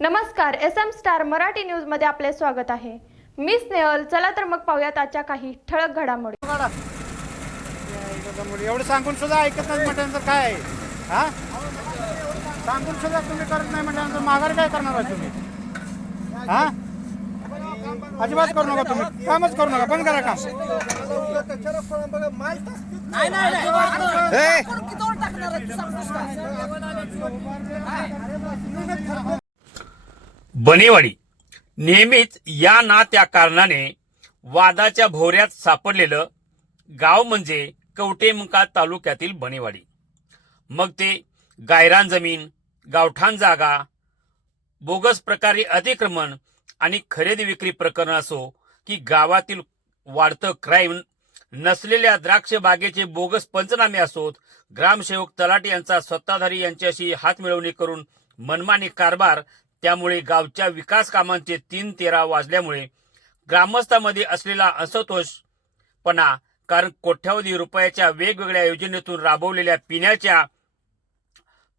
नमस्कार, SM star Marathi news मध्ये आपले स्वागत आहे। मी स्नेहल। चला तर मग पाहूयात आजच्या काही ठळक घडामोडी। एवढं सांगून सुद्धा ऐकत नाही म्हटल्यानंतर काय आहे? हा, सांगून सुद्धा तुम्ही करत नाही म्हटल्यानंतर माघार काय करणार आहे तुम्ही? हा, अजिबात करू नका, तुम्ही कामच करू नका, बंद करा काम। बनेवाडी नेहमीच या ना त्या कारणाने वादाच्या भोवऱ्यात सापडलेलं गाव म्हणजे कवटेमंकाळ तालुक्यातील बनेवाडी। मग ते गायरान जमीन, गावठाण जागा, बोगस प्रकारे अतिक्रमण आणि खरेदी विक्री प्रकरण असो की गावातील वाढतं क्राईम, नसलेल्या द्राक्ष बागेचे बोगस पंचनामे असोत, ग्रामसेवक तलाठी यांचा सत्ताधारी यांच्याशी हातमिळवणी करून मनमानी कारभार, त्यामुळे गावच्या विकास कामांचे 3-13 वाजल्यामुळे ग्रामस्थांमध्ये असलेला असंतोषपणा, कारण कोट्यावधी रुपयाच्या वेगवेगळ्या योजनेतून राबवलेल्या पिण्याच्या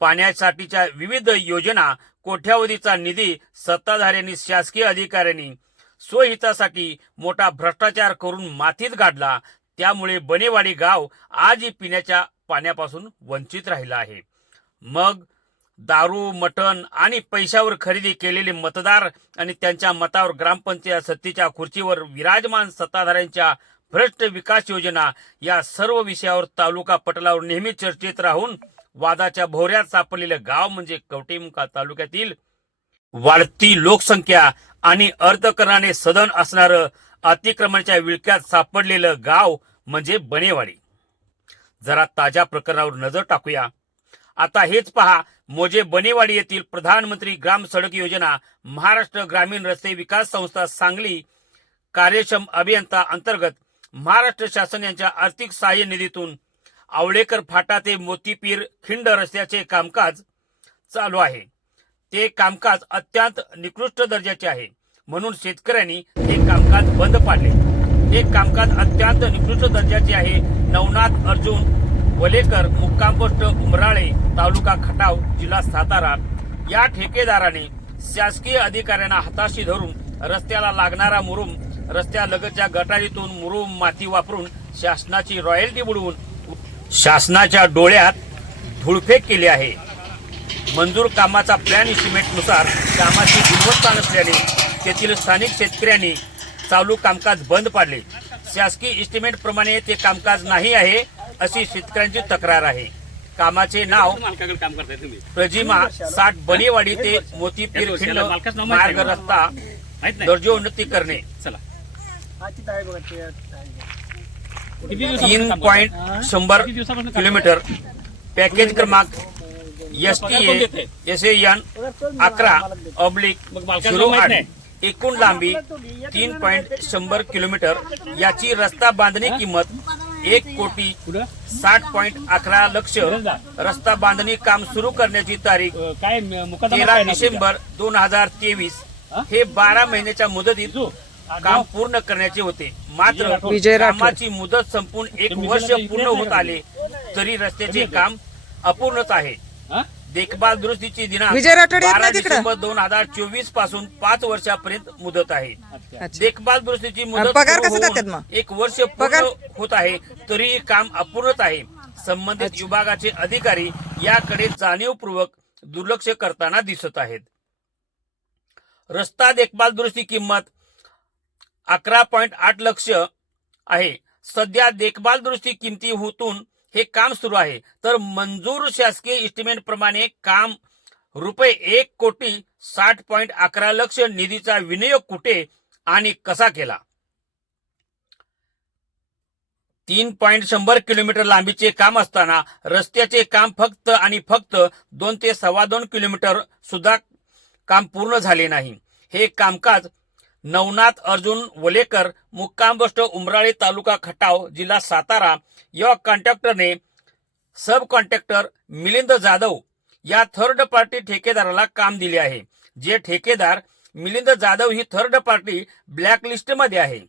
पाण्यासाठीच्या विविध योजना, कोट्यावधीचा निधी सत्ताधाऱ्यांनी, शासकीय अधिकाऱ्यांनी स्वहितासाठी मोठा भ्रष्टाचार करून मातीत गाडला। त्यामुळे बनेवाडी गाव आजही पिण्याच्या पाण्यापासून वंचित राहिला आहे। मग दारू, मटण आणि पैशावर खरेदी केलेले मतदार आणि त्यांच्या मतावर ग्रामपंचायत सत्तेच्या खुर्चीवर विराजमान सत्ताधाऱ्यांच्या भ्रष्ट विकास योजना, या सर्व विषयावर तालुका पटलावर नेहमी चर्चेत राहून वादाच्या भोवऱ्यात सापडलेलं गाव म्हणजे कवटेमंकाळ तालुक्यातील वाढती लोकसंख्या आणि अर्थकारणाने सदन असणारं अतिक्रमणाच्या विळख्यात सापडलेलं गाव म्हणजे बनेवाडी। जरा ताज्या प्रकरणावर नजर टाकूया। आता हेच पहा, मोजे बनेवाडी येथील प्रधानमंत्री ग्राम सडक योजना, महाराष्ट्र ग्रामीण रस्ते विकास संस्था सांगली कार्यक्षम अभियंता अंतर्गत महाराष्ट्र शासन यांच्या आर्थिक सहाय्य निधीतून आवळेकर फाटा ते मोतीपीर खिंड रस्त्याचे कामकाज चालू आहे। ते कामकाज अत्यंत निकृष्ट दर्जाचे आहे, म्हणून शेतकऱ्यांनी हे कामकाज बंद पाडले। हे कामकाज अत्यंत निकृष्ट दर्जाचे आहे। नवनाथ अर्जुन वलेकर, मुक्काम पोस्ट उमराळे, तालुका खटाव, जिल्हा सातारा, या ठेकेदाराने शासकीय अधिकाऱ्यांना हाताशी धरून रस्त्याला लागणारा मुरुम, रस्त्यालगतच्या गटारीतून मुरुम माती वापरून शासनाची रॉयल्टी बुडवून शासनाच्या डोळ्यात धूळफेक केली आहे। मंजूर कामाचा प्लॅन इस्टिमेटनुसार कामाची गुणवत्ता नसल्याने तेथील स्थानिक शेतकऱ्यांनी चालू कामकाज बंद पाडले। शासकीय इस्टिमेट प्रमाणे ते कामकाज नाही आहे अशी शेतकऱ्यांची तक्रार आहे। कामाचे नाव प्रजिमा 60 बनेवाडी ते मोतीपीर खिंड मार्ग रस्ता दर्जोन्नती करणे। 3.100 किलोमीटर, पॅकेज क्रमांक STA SAN 11/08, एकूण लांबी 3.100 किलोमीटर, याची रस्ता बांधणी किंमत 1,60,11 लाख। रस्ता बांधणी काम सुरू करण्याची तारीख 13 डिसेंबर 2023। हे 12 महिन्याच्या मुदतीत काम पूर्ण करण्याचे होते, मात्र कामाची मुदत संपून 1 वर्ष पूर्ण होत आले तरी रस्त्याचे काम अपूर्णच आहे। देखभाल दुरुस्तीची दिनांक 12 डिसेंबर 2024 पासून 5 वर्षापर्यंत मुदत आहे। देखभाल दुरुस्तीची मुदत 1 वर्ष पूर्ण होत आहे तरी काम अपूर्णच आहे। संबंधित विभागाचे अधिकारी याकडे जाणीवपूर्वक दुर्लक्ष करताना दिसत आहेत। रस्ता देखभाल दुरुस्ती किंमत 11.8 लाख आहे। सध्या देखभाल दुरुस्ती किमतीतून हे काम सुरू आहे, तर मंजूर शासकीय इस्टिमेट प्रमाणे काम ₹1,60,11 लाख निधीचा विनियोग कुठे आणि कसा केला? 3.100 किलोमीटर लांबीचे काम असताना रस्त्याचे काम फक्त 2 ते 2.25 किलोमीटर सुद्धा काम पूर्ण झाले नाही। हे कामकाज नवनाथ अर्जुन वलेकर, मुक्काम पोस्ट उमराळे, तालुका खटाव, जिल्हा सातारा, या कॉन्ट्रॅक्टरने सब कॉन्ट्रॅक्टर मिलिंद जाधव या थर्ड पार्टी ठेकेदाराला काम दिले आहे। जे ठेकेदार मिलिंद जाधव ही थर्ड पार्टी ब्लॅकलिस्टमध्ये आहे।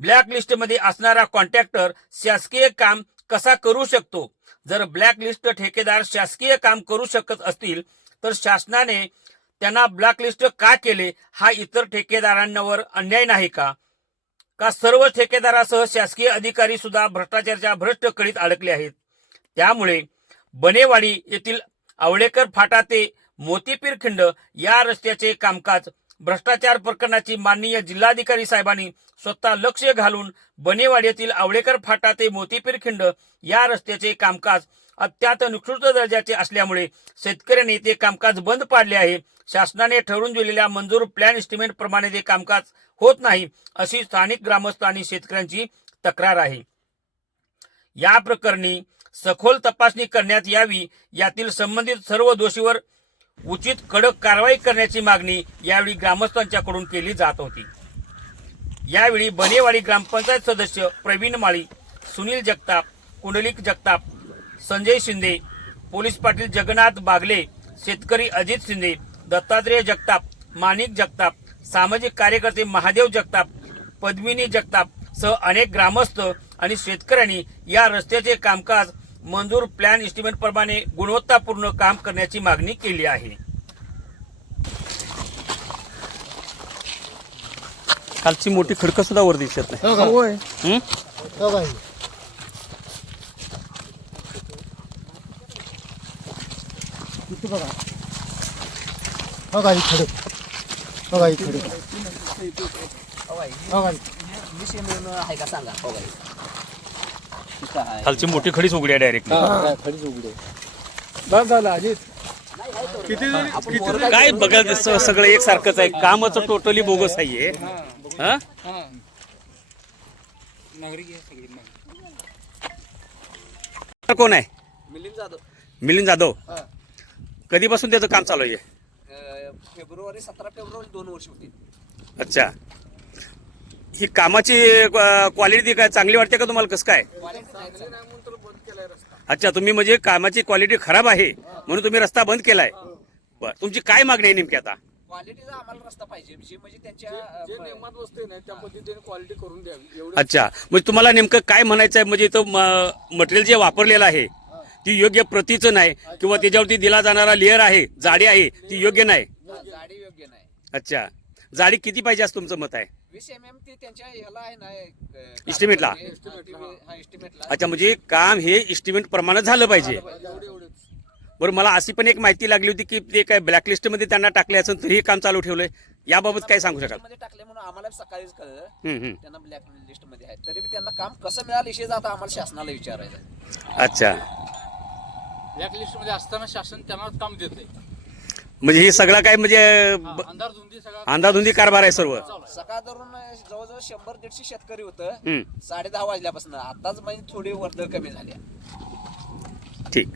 ब्लॅकलिस्टमध्ये असणारा कॉन्ट्रॅक्टर शासकीय काम कसा करू शकतो? जर ब्लॅकलिस्ट ठेकेदार शासकीय काम करू शकत असतील तर शासनाने त्यांना ब्लॅकलिस्ट का केले हा इतर ठेकेदारांवर अन्याय नाही का? का सर्व ठेकेदारासह शासकीय अधिकारी सुद्धा भ्रष्टाचाराच्या भ्रष्ट कळीत अडकले आहेत? त्यामुळे बनेवाडी येथील आवळेकर फाटा ते मोतीपीर खिंड या रस्त्याचे कामकाज भ्रष्टाचार प्रकरणाची माननीय जिल्हाधिकारी साहेबांनी स्वतः लक्ष घालून बनेवाडी येथील आवळेकर फाटा ते मोतीपीर खिंड या रस्त्याचे कामकाज अत्यंत निकृष्ट दर्जाचे असल्यामुळे शेतकऱ्यांनी ते कामकाज बंद पाडले आहे. शासनाने ठरवून दिलेल्या मंजूर प्लॅन एस्टिमेट प्रमाणे ते कामकाज होत नाही अशी स्थानिक ग्रामस्थ आणि शेतकऱ्यांची तक्रार आहे. या प्रकरणी सखोल तपासणी करण्यात यावी, यातील संबंधित सर्व दोषीवर उचित कडक कारवाई करण्याची मागणी यावेळी ग्रामस्थांच्याकडून केली जात होती. यावेळी बनेवाडी ग्रामपंचायत सदस्य प्रवीण माळी, सुनील जगताप, कुंडलिक जगताप, संजय शिंदे, पोलीस पाटील जगन्नाथ बागले, शेतकरी अजित शिंदे, दत्तात्रेय जगताप, माणिक जगताप, सामाजिक कार्यकर्ते महादेव जगताप, पद्मिनी जगताप सह अनेक ग्रामस्थ आणि शेतकऱ्यांनी या रस्त्याचे कामकाज मंजूर प्लॅन एस्टिमेट प्रमाणे गुणवत्तापूर्ण काम करण्याची मागणी केली आहे. कालची मोठी खडकं सुद्धा वर दिसत नाही. खालची मोठी खडीच उघडी आहे डायरेक्ट. काय बघा सगळं एकसारखंच आहे. कामच टोटली बोगस आहे. कोण आहे? मिलिंद जाधव. कधीपासून त्याचं काम चालू आहे? फेब्रुवारी 17 फेब्रुवारी 2 वर्ष होती. अच्छा, ही कामाची क्वालिटी काय चांगली वाटते का तुम्हाला? कसं काय? अच्छा, तुम्ही म्हणजे कामाची क्वालिटी खराब आहे म्हणून तुम्ही रस्ता बंद केलाय. बर, तुमची काय मागणी आहे नेमकी आता? क्वालिटीचा आम्हाला रस्ता पाहिजे, म्हणजे त्यांच्या नियमात वस्तू नाही त्या पद्धतीने क्वालिटी करून द्यावी एवढं. अच्छा, म्हणजे तुम्हाला नेमकं काय म्हणायचं आहे? म्हणजे इथं मटेरियल जे वापरलेलं आहे ती योग्य प्रतीचं नाही किंवा त्याच्यावरती दिला जाणारा लेअर आहे, जाडी आहे, ती योग्य नाही. जाडी योग्य नाही. अच्छा, जाडी किती पाहिजे असं तुमचं मत आहे? 20 mm ती त्यांच्या ह्याला आहे ना इस्टिमेटला. इस्टिमेटला. अच्छा, म्हणजे काम हे इस्टिमेट प्रमाणे झालं पाहिजे. बरं, मला अशी पण एक माहिती लागली होती की ते काय ब्लॅकलिस्ट मध्ये त्यांना टाकले असेल तरीही काम चालू ठेवलंय. याबाबत काय सांगू शकाल? मध्ये टाकले म्हणून आम्हाला सकाळीच कळलं त्यांना ब्लॅक लिस्ट मध्ये आहे. तरी त्यांना काम कसं मिळालं विषय जाता आम्हाला शासनाला विचारायचं. अच्छा, ब्लॅक लिस्ट मध्ये असताना शासन त्यांना काम देते. म्हणजे हे सगळं काय म्हणजे अंधाधुंदी कारभार आहे सर्व. सकाळ धरून जवळजवळ 100-150 शेतकरी होतं 10:30 वाजल्यापासून. आताच म्हणजे थोडी वर्दळ कमी झाली. ठीक.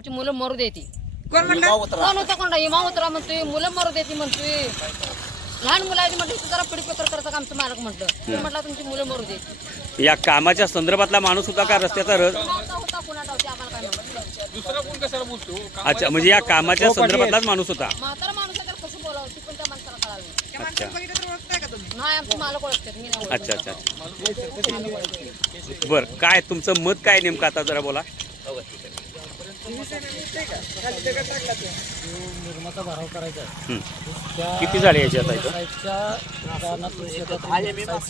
मुलं मरू देते. कोण कोण होता? कोण इमा उतरा म्हणतोय, मुलं मरू देते म्हणतोय. लहान मुलाची म्हटलं जरा पिढी पेपर करता आमचं मालक म्हटलं म्हटलं तुमची मुलं मरू देते. या कामाच्या संदर्भातला माणूस होता का रस्त्याचा रस? होता कुणाला होती आम्हाला काय म्हणत. दुसरा कोण कशाला बोलतो? अच्छा, म्हणजे या कामाच्या संदर्भातलाच माणूस होता. म्हातारा माणूस आहे तर कसं बोलावं ती पण त्या माणसाला कळालं अच्छा, नाही. आमचं मालक ओळखतात, मी नाही ओळखत. अच्छा अच्छा. बर, काय तुमचं मत काय नेमकं आता जरा बोला. निर्माचा भराव करायचा आहे. किती झाले याची आता इथं?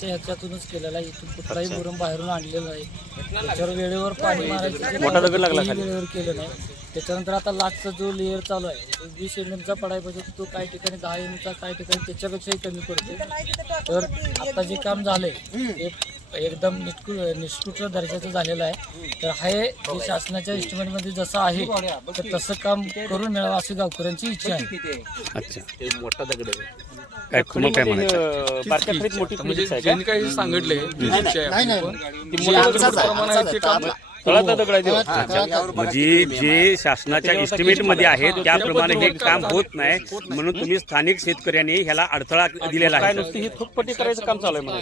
ह्याच्यातूनच केलेला आहे. इथून कुठलाही मुरुम बाहेरून आणलेला आहे. त्याच्यावर वेळेवर पाणी मारायचं मोठा दगड लागला खाली. वेळेवर केलं नाही. त्याच्यानंतर आता लाखचा जो लेअर चालू आहे तो 20 mm चा पडायला पाहिजे, तो काही ठिकाणी 10 mm चा, काही ठिकाणी त्याच्यापेक्षाही कमी पडतो. तर आता जे काम झालंय ते एकदम निष्कृत दर्जाचं झालेलं आहे. तर हे जे शासनाच्या एस्टिमेटमध्ये जसं आहे तर तसं काम करून मिळावं अशी गावकऱ्यांची इच्छा आहे. अच्छा काय तुम्हाला काय म्हणायचं बारक्या खरीत मोठी म्हणजे आहे का? ज्यांनी काही सांगितले म्हणजे जे शासनाच्या एस्टिमेट मध्ये आहे त्याप्रमाणे हे काम होत नाही म्हणून तुम्ही स्थानिक शेतकऱ्यांनी ह्याला अडथळा दिलेला आहे. नुसती ही थोपपट्टी करायचं काम चालू आहे मला.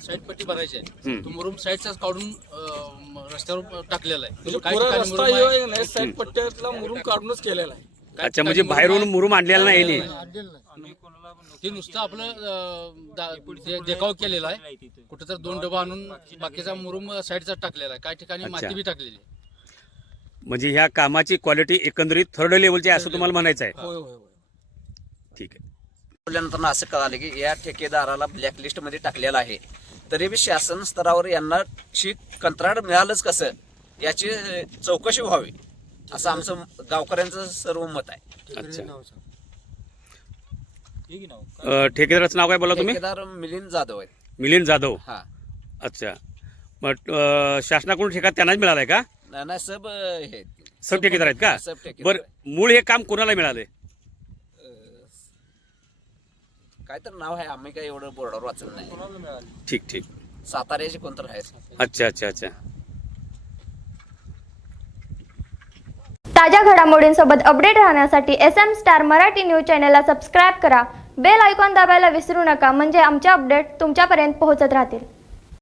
साईड पट्टी भरायची आहे तो मुरुम साईडचाच काढून रस्त्यावर टाकलेला आहे. म्हणजे काही पुरा ठिकाणी रस्ता मुरुम आहे. हे नाही साईड पट्ट्यातला मुरुम काढूनच केलेला आहे. अच्छा म्हणजे बाहेरून मुरुम आणलेला नाही यांनी. हे नुसतं आपलं देखाव केलेला आहे. कुठं तर 2 डबा आणून बाकीचा मुरुम साईडचा टाकलेला आहे. काही ठिकाणी माती बी टाकलेली आहे. म्हणजे ह्या कामाची क्वालिटी एकंदरीत थर्ड लेवलची आहे असं तुम्हाला म्हणायचं आहे. होय होय होय. ठीक आहे. बोलल्यानंतर असं कळालं की या ठेकेदाराला ब्लॅकलिस्ट मध्ये टाकलेलं आहे. तरी बी शासन स्तरावर यांना कंत्राट मिळालंच कसं याची चौकशी व्हावी असं आमचं गावकऱ्यांचं सर्व मत आहे. अच्छा ठेकेदाराचं नाव काय बोला तुम्ही? ठेकेदार मिलिंद जाधव आहेत. मिलिंद जाधव. हा अच्छा मग शासनाकडून ठेका त्यांनाच मिळालाय का? नाही सब हे सब ठेकेदार आहेत का? सब ठेकेदार बरं मूळ हे काम कोणाला मिळालंय? काय तर नाव आहे आम्ही काय एवढं बोर्डावर वाचत नाही. ठीक ठीक. साताऱ्याचे कोणतर आहेत. अच्छा अच्छा अच्छा. ताज्या घडामोडींसोबत अपडेट राहण्यासाठी SM स्टार मराठी न्यूज चॅनलला सबस्क्राईब करा. बेल आयकॉन दाबायला विसरू नका म्हणजे आमचे अपडेट तुमच्यापर्यंत पोहोचत राहतील.